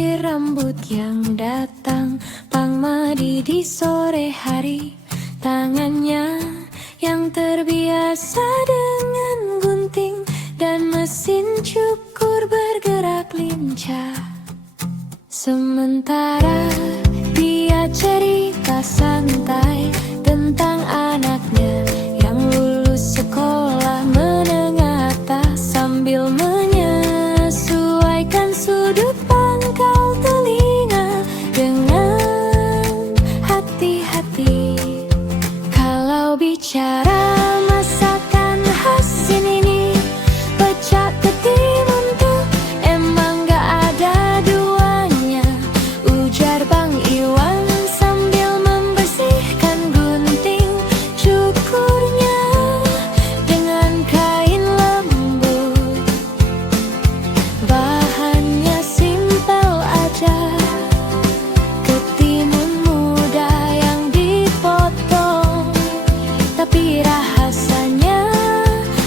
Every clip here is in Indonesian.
sisir rambut yang datang pangmadi di sore hari. Tangannya yang terbiasa dengan gunting dan mesin cukur bergerak lincah. Sementara dia cerita santai tentang anaknya yang lulus sekolah menengah atas sambil menyesuaikan sudut pangkal telinga dengan hati-hati. Kalau bicara masakan khas sini, pecak ketimun tuh emang gak ada duanya, ujar Bang Iwan sambil membersihkan gunting cukurnya dengan kain lembut. Bahannya simpel aja, ketimun muda yang dipotong, tapi rahasianya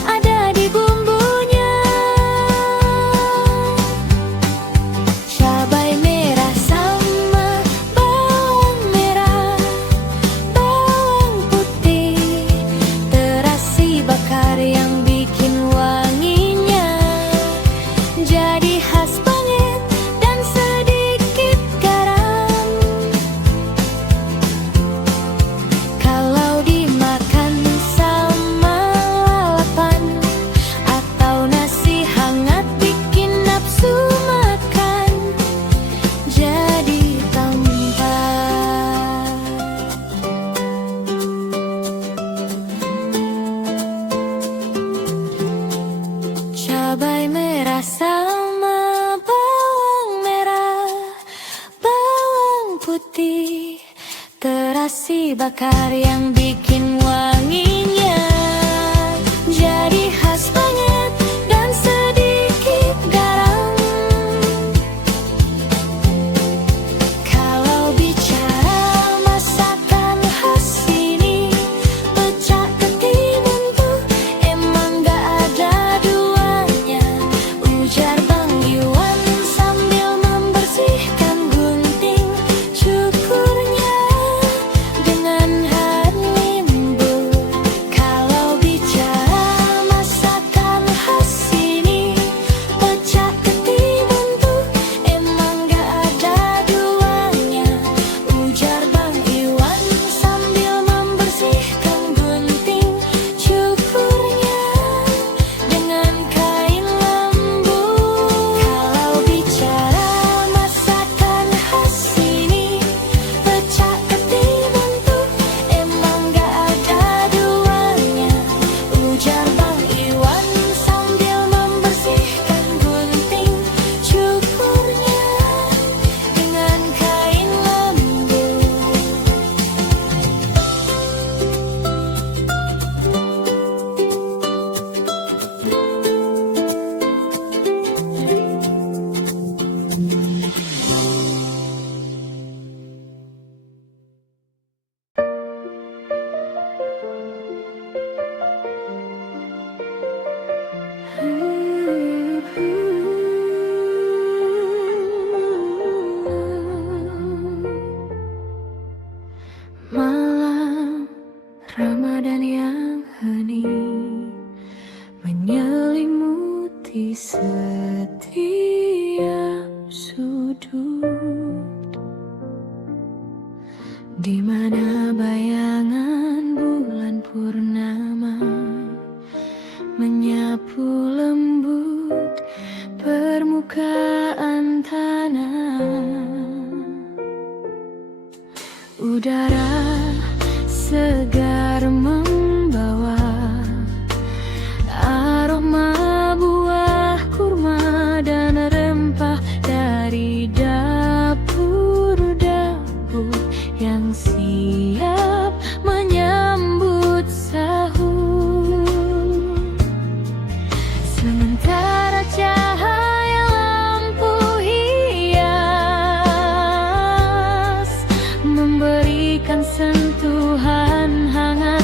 ada di bumbunya. Cabai merah sama bawang merah, bawang putih, terasi bakar yang bikin wanginya jadi khas banget, dan sedikit garam. Kalau dimakan sama lalapan atau nasi hangat bikin nafsu makan jadi tampan. Cabai merah sama bawang merah, bawang putih, terasi bakar yang bikin wanginya jadi khas banget, dan sedikit garam. Kalau bicara masakan khas sini, pecak ketimun tuh emang gak ada duanya, ujar Bang Iwan sambil membersihkan gunting cukurnya dengan hati lembut. Kalau bicara masakan khas sini, pecak ketimun tuh emang gak ada duanya, ujar Bang Iwan sambil membersihkan gunting cukurnya dengan kain lembut. Kalau bicara masakan khas sini, pecak ketimun tuh emang gak ada duanya, ujar Bang Iwan sambil membersihkan gunting cukurnya dengan kain lembut. Malam Ramadan yang hening menyelimuti setiap sudut, di mana bayangan bulan purnama menyapu lembut permukaan tanah. Udara segar membawa aroma buah kurma dan rempah dari dapur-dapur yang siap menyambut sahur. Sementara cahaya lampu hias memberikan sentuhan hangat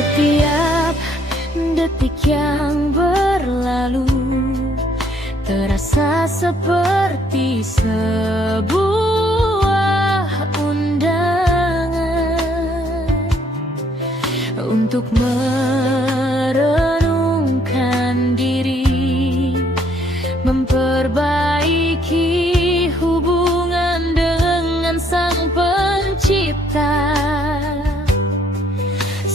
Setiap detik yang berlalu terasa seperti sebuah undangan untuk merenungkan diri, memperbaiki hubungan dengan Sang Pencipta,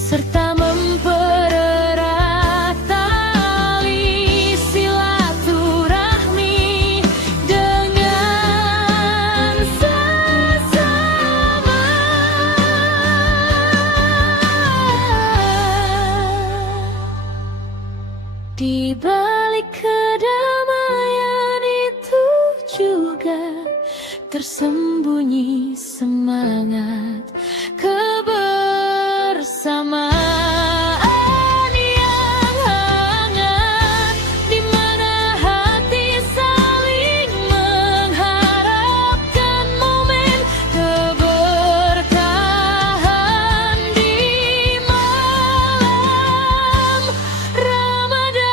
serta mempererat tali silaturahmi dengan sesama. Di balik kedamaian itu juga tersembunyi semangat kebersamaan yang hangat, di mana hati saling mengharapkan momen keberkahan di malam Ramadan.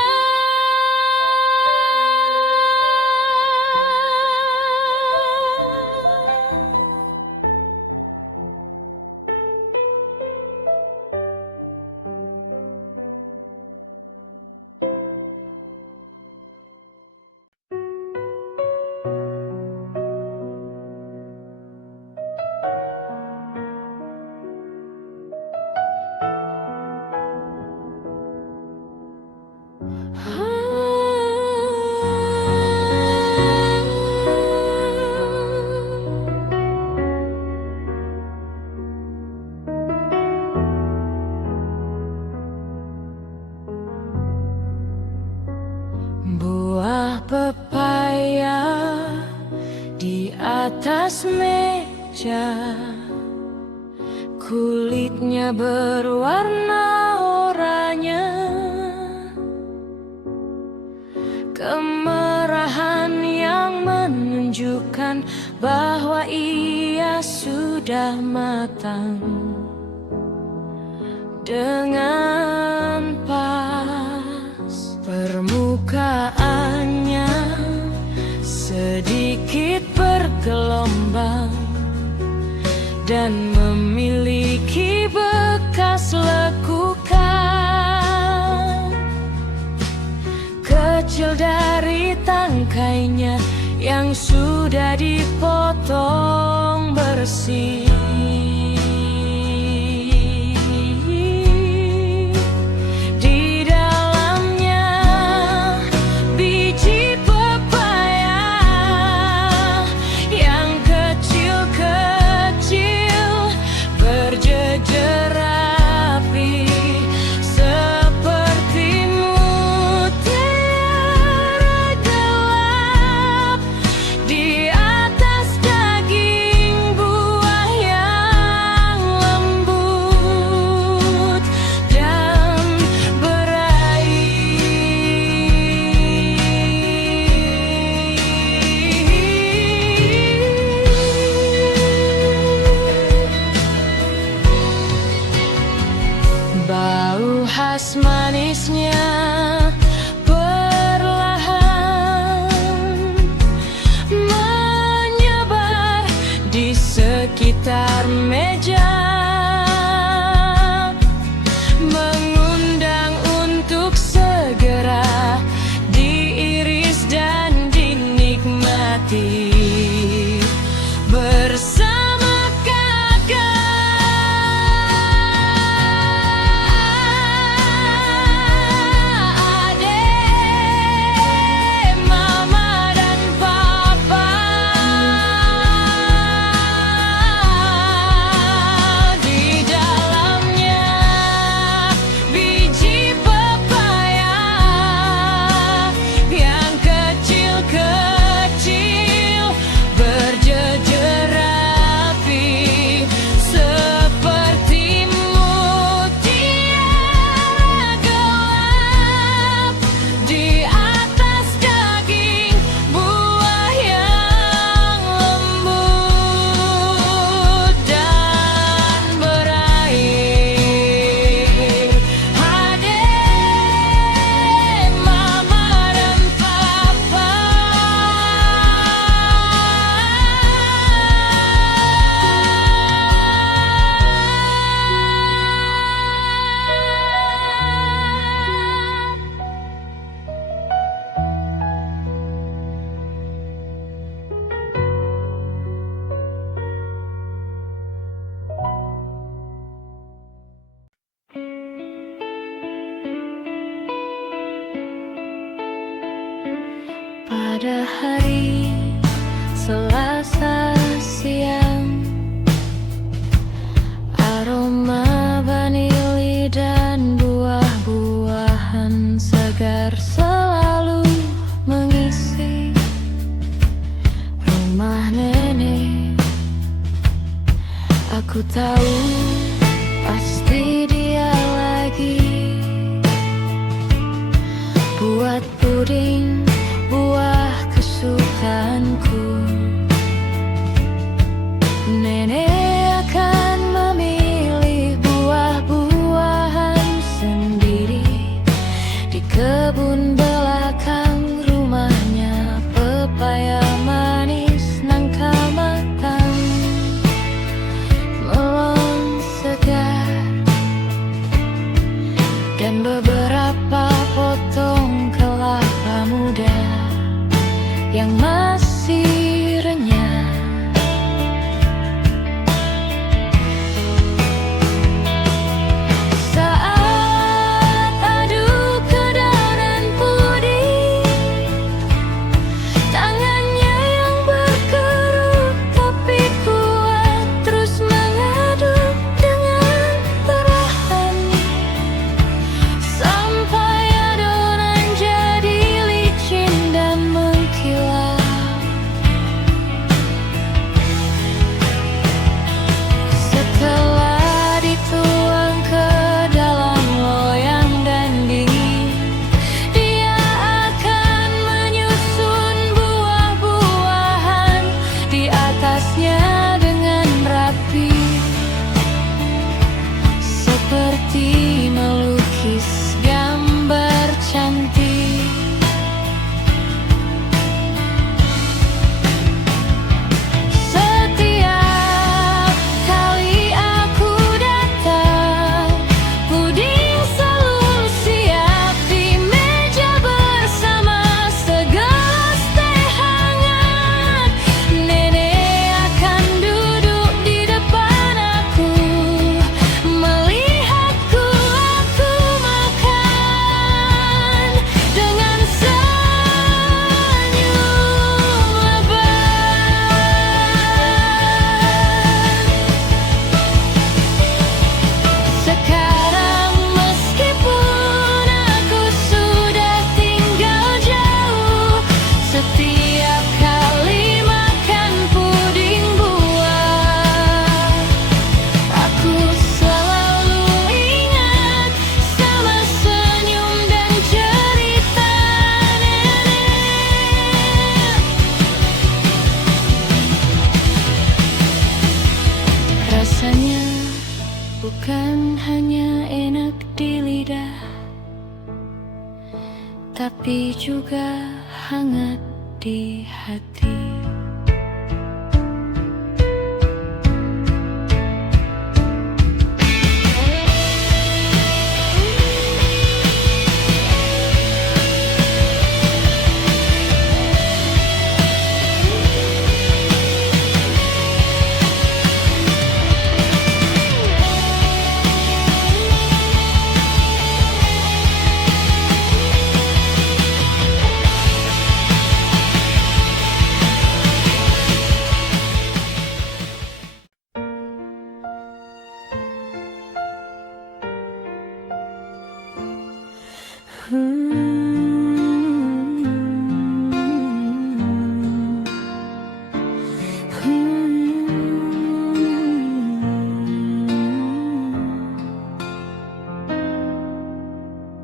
Buah pepaya di atas meja, kulitnya berwarna oranye, kemerahan yang menunjukkan bahwa ia sudah matang. Dengan pas permukaannya sedikit bergelombang dan memiliki bekas lekukan kecil dari tangkainya yang sudah dipotong bersih. Di dalamnya biji pepaya yang kecil-kecil berjejer rapi seperti mutiara gelap di atas daging buah yang lembut dan bau khas manisnya perlahan menyebar di sekitar meja, mengundang untuk segera diiris dan dinikmati bersama kakak, adik, mama dan papa. Pada hari Selasa siang, aroma vanili dan buah-buahan segar selalu mengisi rumah nenek. Aku tahu pasti dia lagi buat puding buah kesukaanku. Nenek akan memilih buah-buahan sendiri di kebun belakang rumahnya. Pepaya manis, nangka matang, melon segar, dan beberapa potong kelapa muda yang masih renyah. Saat aduk adonan puding, tangannya yang berkerut tapi kuat terus mengaduk dengan perlahan, sampai adonan jadi licin dan mengkilau. Setelah dituang ke dalam loyang dan dingin, dia akan menyusun buah-buahan di atasnya dengan rapi, seperti melukis gambar cantik. Setiap kali aku datang, puding selalu siap di meja bersama segelas teh hangat. Nenek akan duduk di depan aku, melihatku aku makan dengan senyum lebar. Sekarang meskipun aku sudah tinggal jauh, setiap kali makan puding buah, aku selalu ingat sama senyum dan cerita nenek. Rasanya bukan hanya enak di lidah, tapi juga hangat di hati.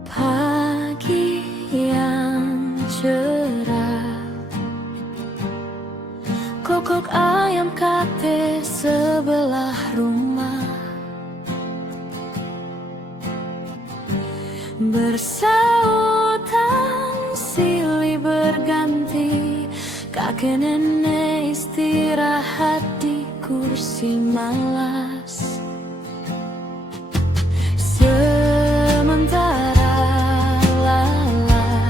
Pagi yang cerah, kokok ayam kate sebelah rumah, bersautan silih berganti. Kakek nenek istirahat di kursi malas, sementara Lala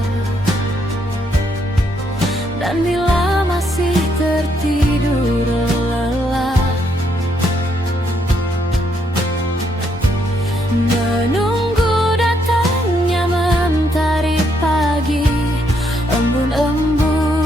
dan Mila masih tertidur lelap, menunggu datangnya mentari pagi. Embun-embun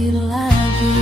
berganti lagi.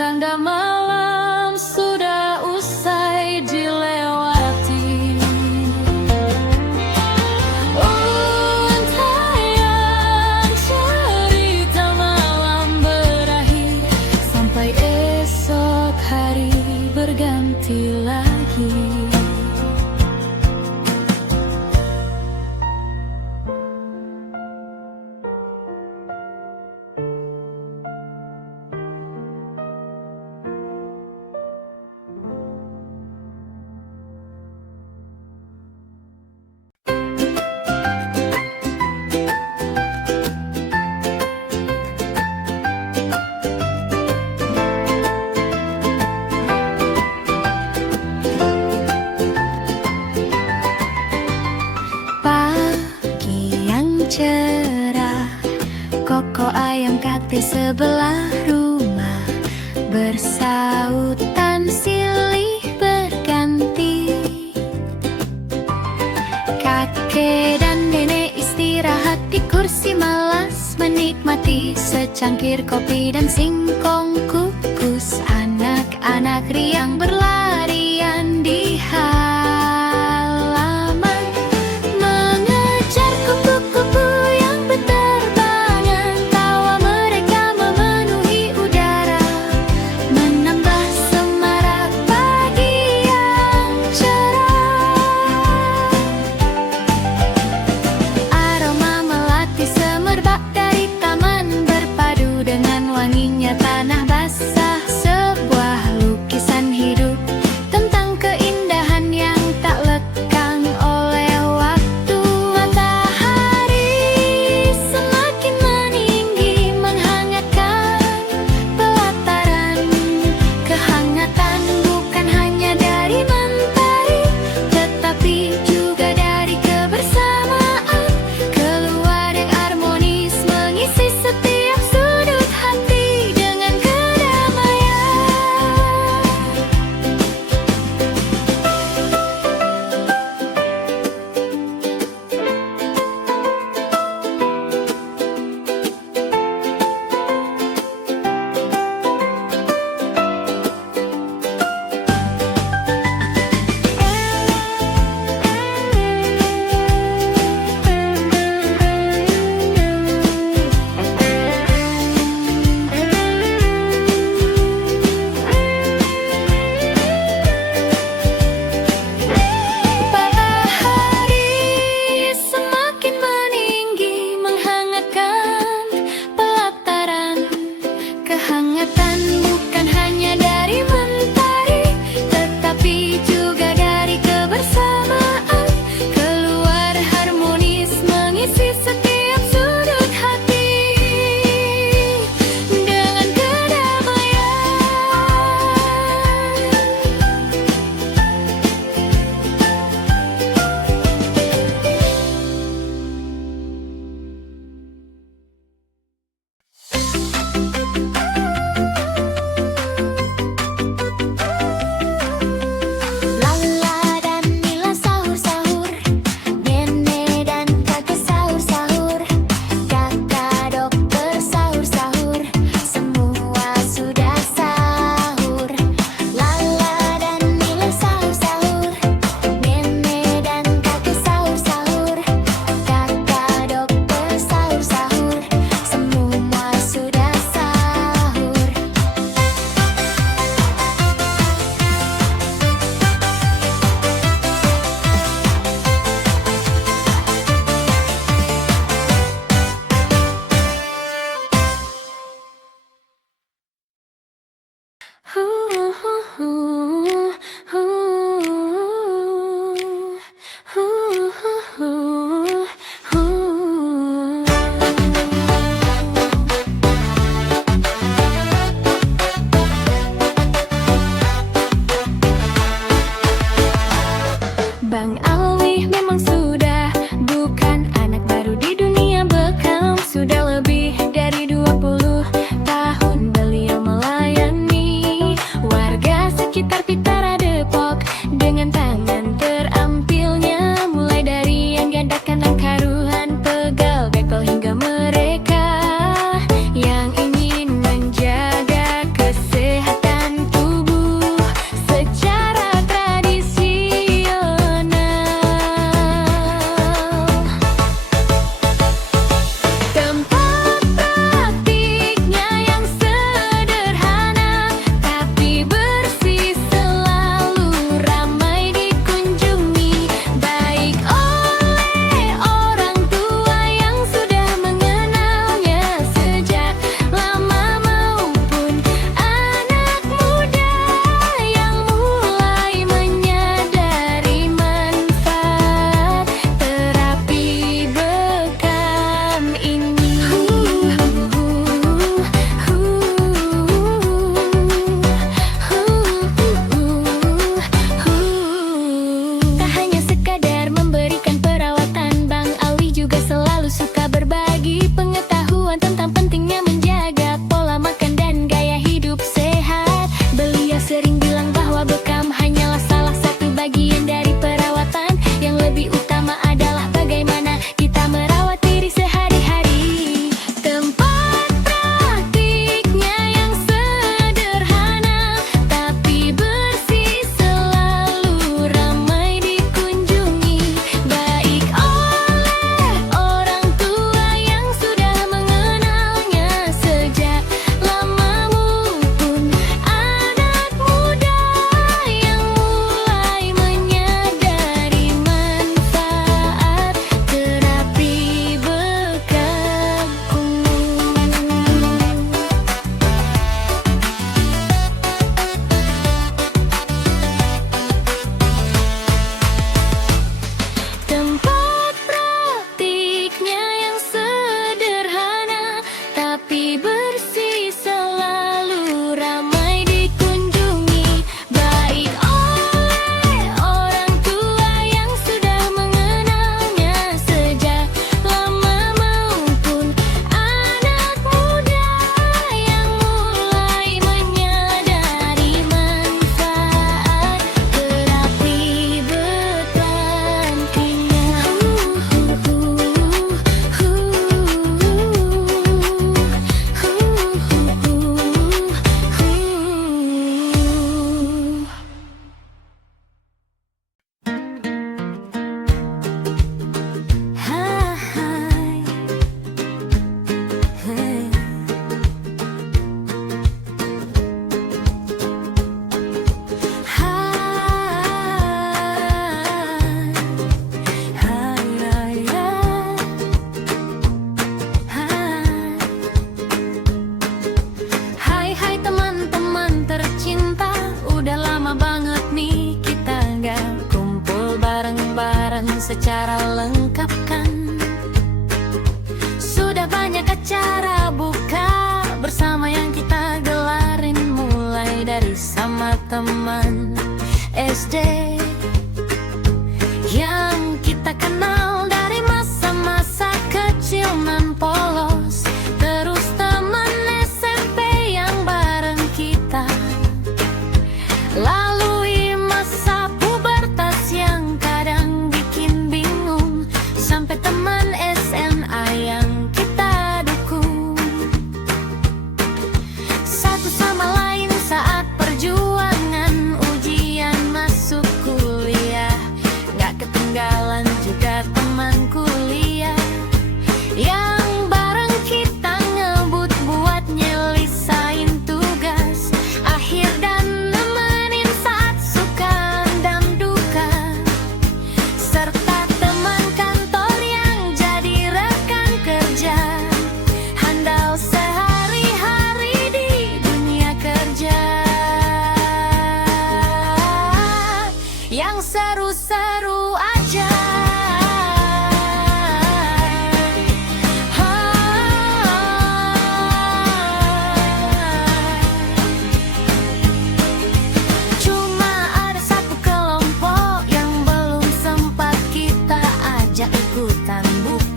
Tanda malam sudah usai dilewati. Untayan cerita malam berakhir, sampai esok hari berganti lagi. Cerah, koko ayam kate sebelah rumah bersautan silih berganti. Kakek dan nenek istirahat di kursi malas, menikmati secangkir kopi dan singkong kukus. Anak-anak riang berlarian di halaman, mengejar kupu-kupu yang berterbangan. Tawa mereka memenuhi udara, menambah semarak pagi yang cerah. Aroma melati semerbak dari taman berpadu dengan wanginya tanah basah. Sebuah lukisan hidup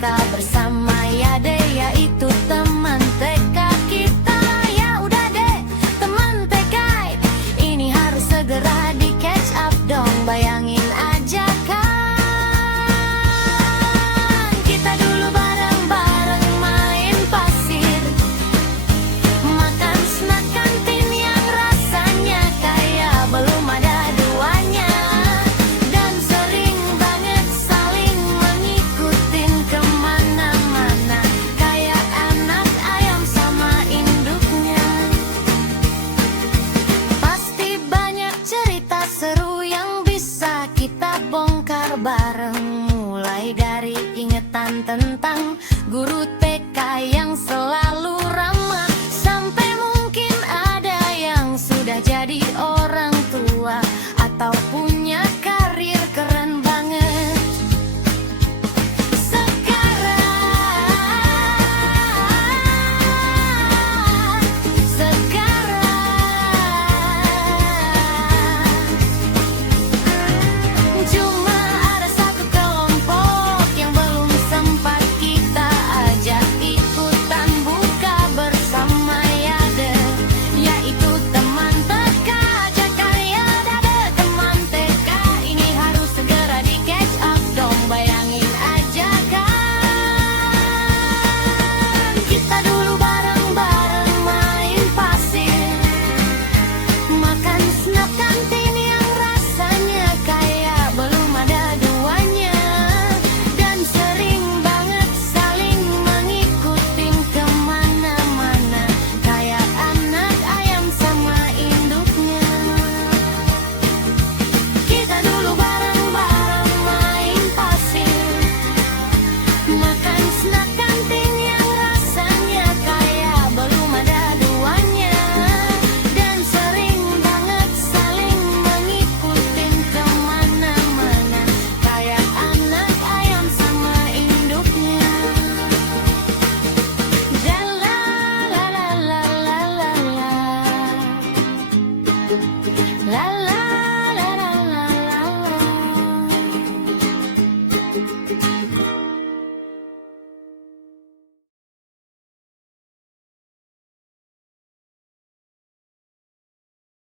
kita bersama ya deh, yaitu teman TK kita. Ya udah deh teman TK, ini harus segera di catch up dong. Bayangin aja kan, kita dulu bareng-bareng main pasir, makan snack kantin yang rasanya kayak belum ada duanya, dan sering banget saling mengikutin kemana-mana kayak anak ayam sama induknya. Pasti banyak cerita seru yang bisa kita bongkar bareng, mulai dari ingetan tentang guru TK yang selalu ramah